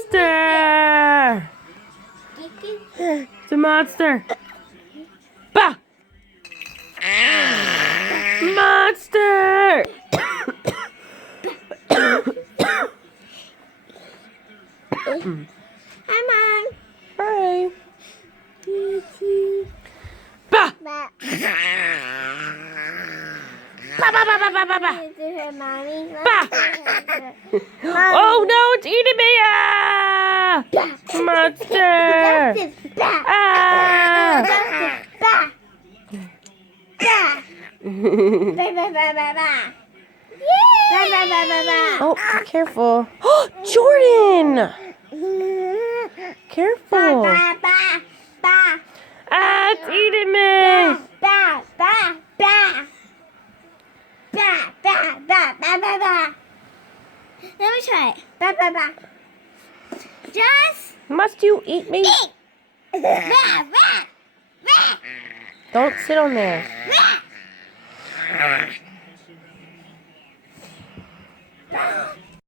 Monster! It's a monster. Bah! Monster! Hi, Mom. Hi. Bah! Bah. Bah, bah, bah, bah, bah, bah, bah. Mommy. Bah! Oh no, it's eating me! Ah! Monster! Justice. Bah. Ah! Justice. Bah. Bah. Bah, bah, bah, bah, bah. Bah, bah, bah, bah, bah. Oh, be careful. Jordan! Bah, Careful. bah, bah, bah. Ah, it's eating me! Bah, bah, bah. Bah, bah, bah, bah, bah, bah. Let me try it. Bah, bah, bah. Just Must you eat me? eat. Bah, bah, bah, Don't sit on there. bah.